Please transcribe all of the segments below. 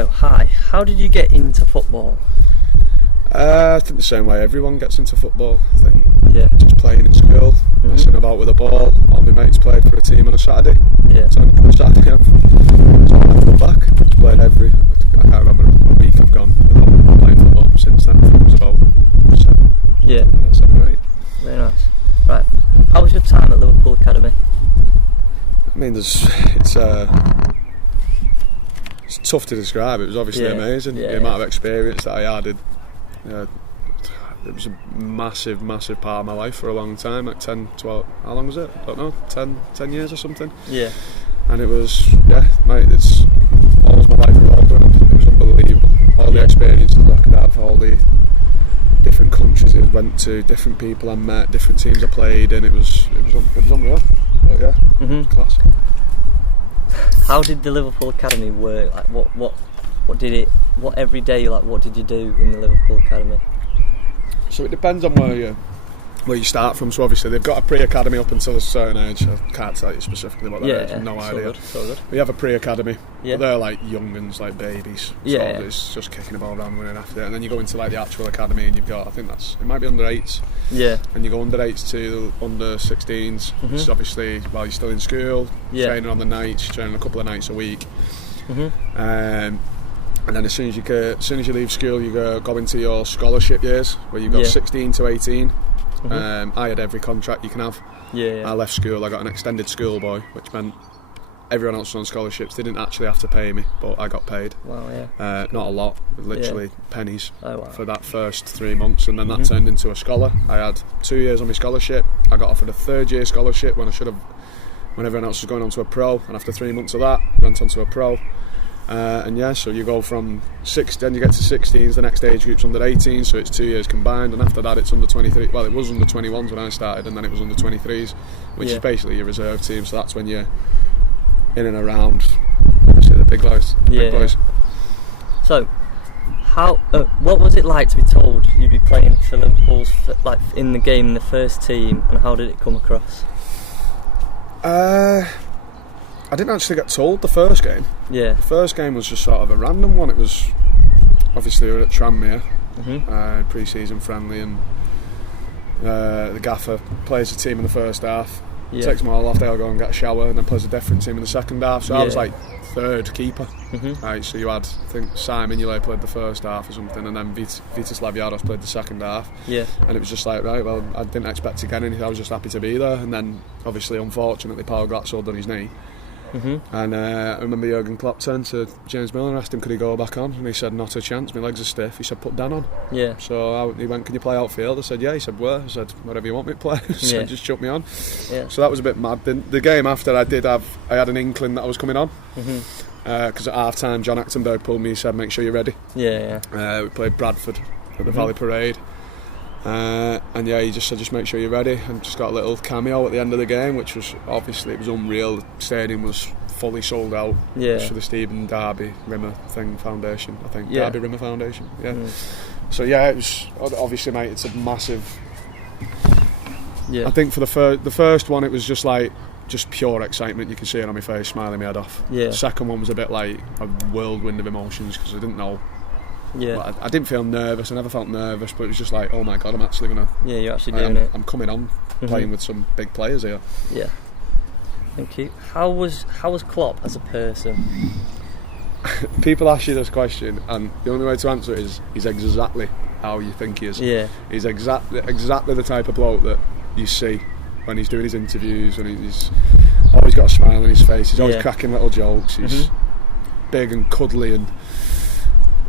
So, hi, how did you get into football? I think the same way everyone gets into football. I think Yeah. just playing in school, messing about with a ball. All my mates played for a team on a Saturday. Yeah. So on a Saturday, I've put back. I've played I can't remember a week I've gone without playing football since then. I think it was about 7 or 8. Very nice. Right, how was your time at Liverpool Academy? I mean, it's tough to describe. It was obviously amazing. The amount of experience that I had, it was a massive part of my life for a long time, like 10, 12, how long was it? I don't know, 10 years or something. Yeah. And it was, it's always my life revolved around. It was unbelievable. All the experiences I could have, all the different countries I went to, different people I met, different teams I played in. It was unreal. But yeah, it was class. How did the Liverpool Academy work? Like, what every day, like, what did you do in the Liverpool Academy? So it depends on where you start from. So obviously they've got a pre-academy up until a certain age. I can't tell you specifically what that is. No idea. So good. We have a pre-academy. Yeah. But they're like young'uns, like babies. So it's just kicking the ball around, running after it. And then you go into like the actual academy, and you've got, I think it might be under 8s. Yeah. And you go under 8s to under 16s. Which is obviously while you're still in school, training on the nights, training a couple of nights a week. And then as soon as you leave school, you go into your scholarship years, where you've got 16 to 18. I had every contract you can have. I left school, I got an extended schoolboy, which meant everyone else was on scholarships. They didn't actually have to pay me, but I got paid. Wow, yeah. Not a lot, literally pennies for that first 3 months, and then that turned into a scholar. I had 2 years on my scholarship. I got offered a 3rd year scholarship when everyone else was going on to a pro, and after 3 months of that, went on to a pro. So you go from 6, then you get to 16s, the next age group's under 18, so it's 2 years combined, and after that it's under 23. Well, it was under 21s when I started, and then it was under 23s, which is basically your reserve team. So that's when you're in and around, obviously, the big boys. So, what was it like to be told you'd be playing for Liverpool's, like, in the game in the first team, and how did it come across? I didn't actually get told the first game. Yeah. The first game was just sort of a random one. It was, obviously we were at Tranmere, pre-season friendly, and the gaffer plays the team in the first half, takes them all off, they'll go and get a shower, and then plays a different team in the second half. So I was like 3rd keeper. Right, so you had, I think Simon Ule played the first half or something, and then Vitas Laviados played the second half. Yeah. And it was just like, right, well, I didn't expect to get anything, I was just happy to be there. And then obviously, unfortunately, Paul Glatzel done his knee. And I remember Jurgen Klopp turned to James Milner and asked him could he go back on, and he said not a chance, my legs are stiff. He said put Dan on. Yeah. So he went, can you play outfield? I said yeah. He said where? I said whatever you want me to play. So just chuck me on. Yeah. So that was a bit mad. The game after, I had an inkling that I was coming on, because at half time John Achtenberg pulled me. He said make sure you're ready. We played Bradford at the Valley Parade. And he just said just make sure you're ready, and just got a little cameo at the end of the game, which was obviously, it was unreal. The stadium was fully sold out for the Stephen Darby Rimmer Foundation, I think. Darby Rimmer Foundation, So it was obviously, mate, it's a massive. I think for the first one, it was just pure excitement. You can see it on my face, smiling my head off. The second one was a bit like a whirlwind of emotions, because I didn't know. Well, I didn't feel nervous. I never felt nervous, but it was just like, oh my god, I'm actually gonna. Yeah, you're actually doing it. I'm coming on, playing with some big players here. Yeah. Thank you. How was Klopp as a person? People ask you this question, and the only way to answer it is he's exactly how you think he is. Yeah. He's exactly the type of bloke that you see when he's doing his interviews, and he's always got a smile on his face. He's always cracking little jokes. He's big and cuddly, and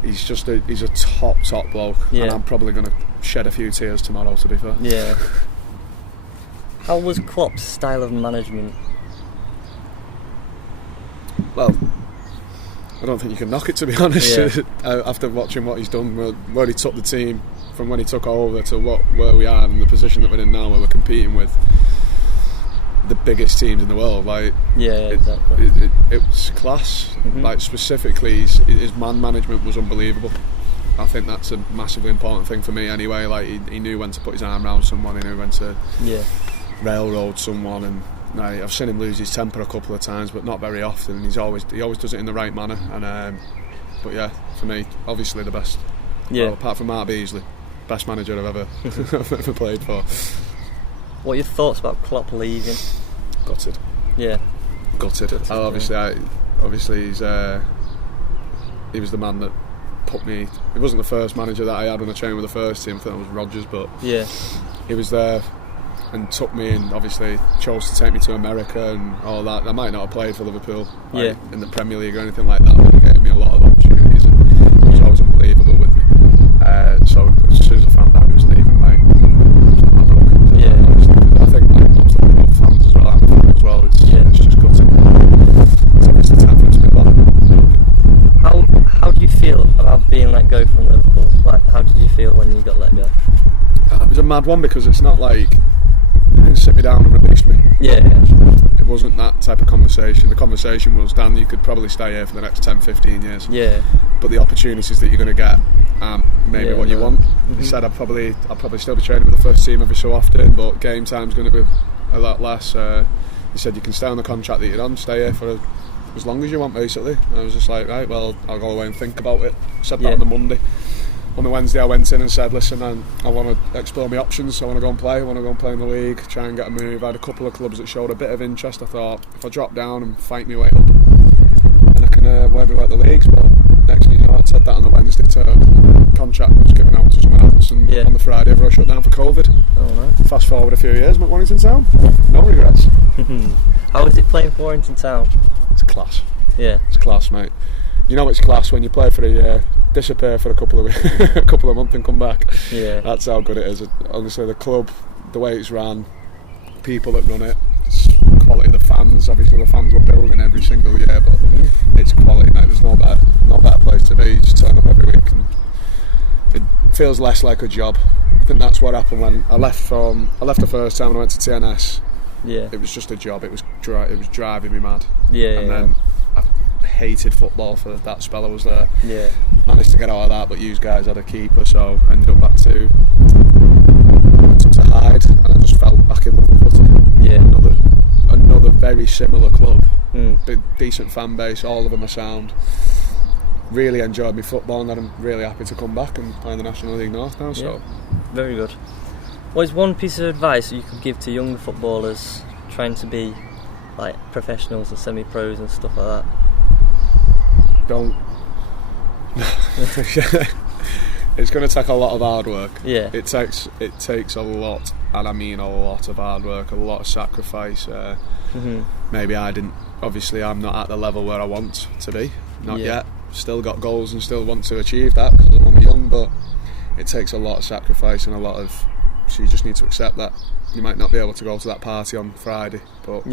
he's a top bloke, and I'm probably going to shed a few tears tomorrow, to be fair. Yeah. How was Klopp's style of management? Well, I don't think you can knock it, to be honest. After watching what he's done, where he took the team from when he took over to where we are and the position that we're in now, where we're competing with the biggest teams in the world, exactly. It was class. Like, specifically, his man management was unbelievable. I think that's a massively important thing for me anyway. Like, he knew when to put his arm around someone, he knew when to railroad someone, and I've seen him lose his temper a couple of times, but not very often. And he always does it in the right manner, and But yeah, for me, obviously the best. Yeah. Well, apart from Mark Beasley, best manager I've ever played for. What are your thoughts about Klopp leaving? Gutted. Yeah. Gutted. Obviously, he was the man that put me. He wasn't the first manager that I had when I trained with the first team. I think it was Rodgers, but yeah, he was there and took me, and obviously chose to take me to America and all that. I might not have played for Liverpool in the Premier League or anything like that, but he gave me a lot of opportunities, and he was always unbelievable with me. So as soon as I found out he was leaving, mate, I broke. Yeah. I think most Liverpool fans as well, I'm a fan as well. It's just gutting. It's obviously time for him to be gone. How do you feel about being let go from Liverpool? Like, how did you feel when you got let go? It was a mad one because it's not like they didn't sit me down and release me. Yeah. It wasn't that type of conversation. The conversation was, Dan, you could probably stay here for the next 10-15 years. Yeah. But the opportunities that you're going to get aren't maybe what you want. Mm-hmm. He said I'll probably still be training with the first team every so often, but game time's going to be a lot less. He said you can stay on the contract that you're on, stay here for as long as you want, basically. And I was just like, right, well, I'll go away and think about it. I said that on the Monday. On the Wednesday I went in and said, listen, I want to explore my options. I want to go and play. I want to go and play in the league, try and get a move. I had a couple of clubs that showed a bit of interest. I thought, if I drop down and fight my way up, then I can work my way up the leagues. But next thing you know, I'd said that on the Wednesday, contract was given out to someone else, and on the Friday everyone shut down for COVID. Oh, nice. Fast forward a few years, I'm at Warrington Town. No regrets. How is it playing for Warrington Town? It's class. Yeah. It's class, mate. You know it's class when you play for a year, disappear for a couple of months and come back. Yeah. That's how good it is. Honestly, the club, the way it's run, people that run it, it's quality of the fans. Obviously the fans were building every single year, but it's quality, mate. There's no better place to be. You just turn up every week and it feels less like a job. I think that's what happened when I left the first time and I went to TNS. Yeah. It was just a job. It was driving me mad. Yeah. And then I hated football for that spell I was there. Yeah. Managed to get out of that, but you guys had a keeper, so I ended up back to Hyde, and I just fell back in love with footy. Yeah. Another very similar club. Big, decent fan base. All of them are sound. Really enjoyed my football, and I'm really happy to come back and play in the National League North now. So. Very good. What is one piece of advice you could give to younger footballers trying to be like professionals and semi-pros and stuff like that? Don't. It's going to take a lot of hard work. Yeah. It takes a lot, and I mean a lot of hard work, a lot of sacrifice. Maybe obviously I'm not at the level where I want to be, not yet. Still got goals and still want to achieve that because I'm only young, but it takes a lot of sacrifice and so you just need to accept that you might not be able to go to that party on Friday, but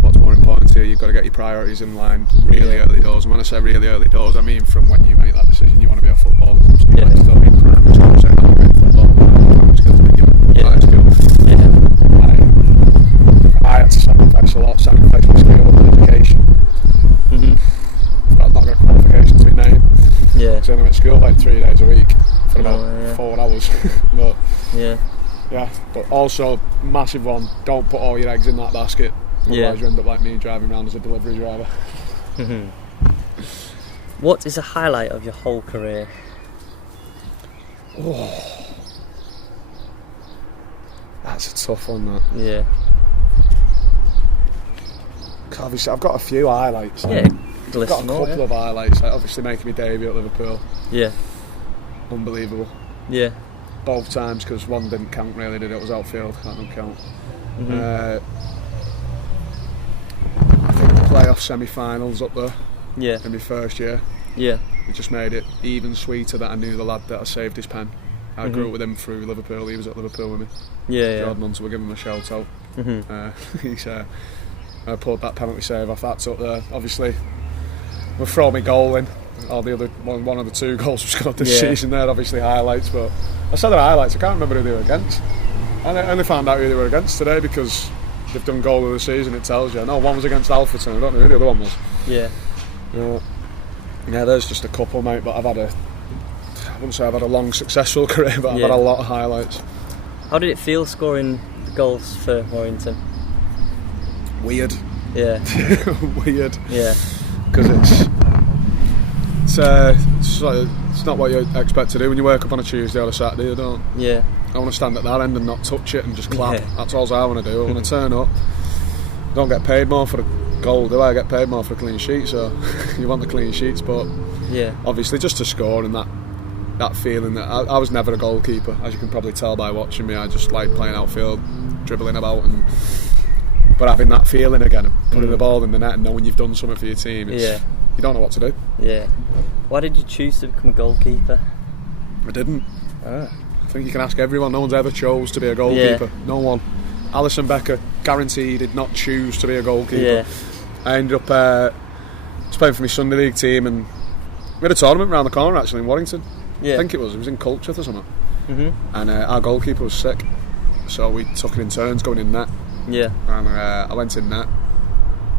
what's more important to you, you've got to get your priorities in line really early doors. And when I say really early doors, I mean from when you make that decision you want to be a footballer. Primary school, saying I want to be a footballer, primary school to be given high school. I had to sacrifice a lot, sacrifice my skill and education. I've not got a qualification to my name. So I'm at school like 3 days a week for about 4 hours. But but also massive one, don't put all your eggs in that basket. Otherwise you end up like me driving around as a delivery driver. What is a highlight of your whole career? That's a tough one, that. Yeah. Obviously I've got a few highlights. I've got a couple of highlights. Like obviously making my debut at Liverpool. Yeah. Unbelievable. Yeah. Both times, because one didn't count really, did it? It was outfield, that didn't count. I think the playoff semi-finals up there. Yeah. In my first year. Yeah. It just made it even sweeter that I knew the lad that I saved his pen. I grew up with him through Liverpool. He was at Liverpool with me. Jordan Hunter, we'll give him a shout out. I pulled that penalty save off. That's up there. Obviously, we'll throw my goal in. Or the other one of the 2 goals we scored this season there. Obviously highlights, but I said they're highlights. I can't remember who they were against. And I only found out who they were against today because they've done goal of the season. It tells you. No, one was against Atherton. I don't know who the other one was. Yeah. There's just a couple, mate. But I wouldn't say I've had a long, successful career, but I've had a lot of highlights. How did it feel scoring the goals for Warrington? Weird. Yeah. Weird. Yeah. Because it's not what you expect to do when you wake up on a Tuesday or a Saturday. You don't. Yeah. I want to stand at that end and not touch it and just clap. Yeah. That's all I want to do. I want to turn up. Don't get paid more for a goal, do I? Get paid more for a clean sheet. So you want the clean sheets, but obviously just to score and that feeling that I was never a goalkeeper, as you can probably tell by watching me. I just like playing outfield, dribbling about, but having that feeling again, and putting the ball in the net and knowing you've done something for your team. You don't know what to do. Yeah. Why did you choose to become a goalkeeper? I didn't. I think you can ask everyone. No one's ever chose to be a goalkeeper. No one. Alisson Becker guaranteed did not choose to be a goalkeeper. Yeah. I ended up playing for my Sunday League team, and we had a tournament around the corner actually in Warrington. Yeah. I think it was in Culture or something. And our goalkeeper was sick, so we took it in turns going in net. Yeah. And I went in net,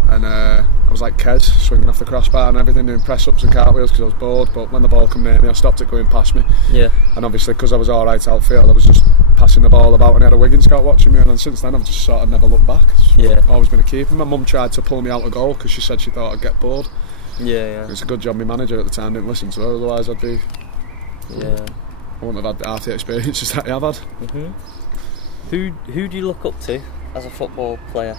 and I was like Kez, swinging off the crossbar and everything, doing press-ups and cartwheels because I was bored. But when the ball came near me, I stopped it going past me. Yeah. And obviously, because I was alright outfield, I was just passing the ball about, and I had a Wigan scout watching me. And then since then, I've just sort of never looked back. I've always been a keeper. My mum tried to pull me out of goal because she said she thought I'd get bored. Yeah. It's a good job my manager at the time didn't listen to her, otherwise I'd be. I wouldn't have had half the experiences that I've had. Who do you look up to as a football player?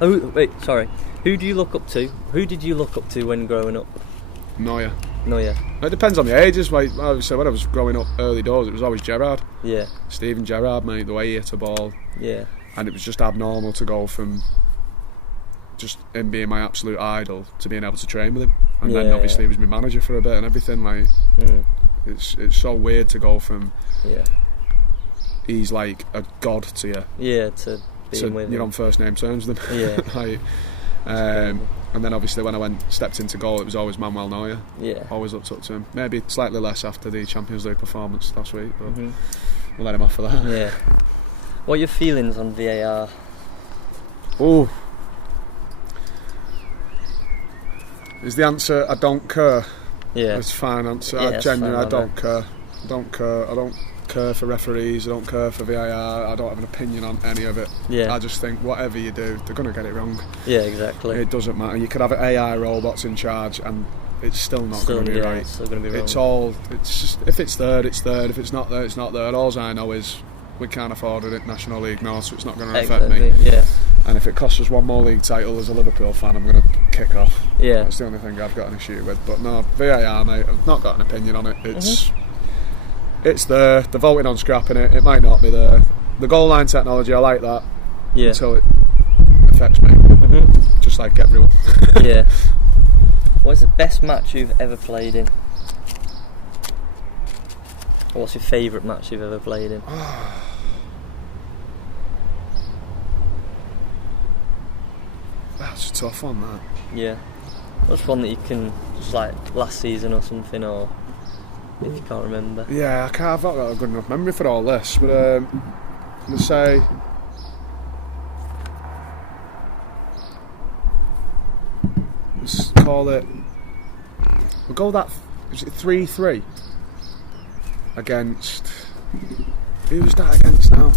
Oh wait, sorry. Who do you look up to? Who did you look up to when growing up? Neuer. It depends on the ages. Like, obviously, when I was growing up early doors, it was always Gerrard. Yeah. Steven Gerrard, mate, the way he hit a ball. Yeah. And it was just abnormal to go from just him being my absolute idol to being able to train with him. And then obviously he was my manager for a bit and everything. Like, it's so weird to go from he's like a god to you. Yeah, to being with him. You're on first name terms with him. Yeah. Like, and then obviously when I stepped into goal, it was always Manuel Neuer. Yeah. Always looked up to him. Maybe slightly less after the Champions League performance last week, but we'll let him off for that. Yeah. What are your feelings on VAR? Oh. Is the answer I don't care? Yeah. It's a fine answer. I don't care. I don't care. I don't care for referees. I don't care for VAR. I don't have an opinion on any of it. Yeah. I just think whatever you do, they're going to get it wrong. Yeah, exactly. It doesn't matter. You could have AI robots in charge, and it's still not going to be right. It's still going to be wrong. It's just, if it's third, it's third. If it's not there, it's not there. All I know is we can't afford it at National League North, so it's not going to affect me. Yeah. And if it costs us one more league title as a Liverpool fan, I'm going to kick off. Yeah. That's the only thing I've got an issue with. But no, VAR, mate, I've not got an opinion on it. It's there. They're voting on scrapping it. It might not be there. The goal line technology, I like that. Yeah. Until it affects me. Just like everyone. Yeah. What's the best match you've ever played in? What's your favourite match you've ever played in? That's a tough one, that. Yeah. What's one that you can, just like last season or something, or if you can't remember? Yeah, I've not got a good enough memory for all this, but I'm going to say let's call it, we'll go that, was it 3-3 against, who was that against now?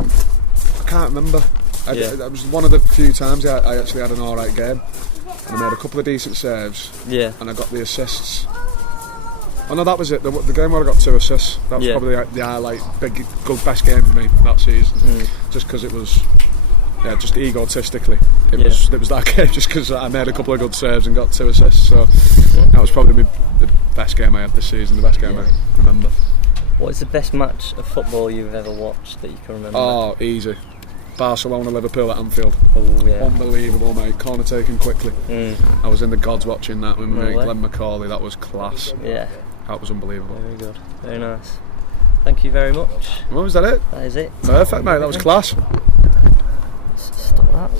I can't remember. That was one of the few times I actually had an alright game, and I made a couple of decent saves. Yeah. And I got the assists. Oh no, that was it. The game where I got 2 assists. That was probably the highlight, good best game for me that season. Just because it was, just egotistically, it was that game. Just because I made a couple of good saves and got 2 assists. So that was probably the best game I had this season. The best game I remember. What is the best match of football you've ever watched that you can remember? Oh, easy. Barcelona, Liverpool at Anfield. Oh, yeah. Unbelievable, mate. Corner taken quickly. I was in the gods watching that with my mate Glenn McCauley. That was class. Yeah. That was unbelievable. Very good. Very nice. Thank you very much. Well, was that it? That is it. Perfect, mate. That was class. Stop that.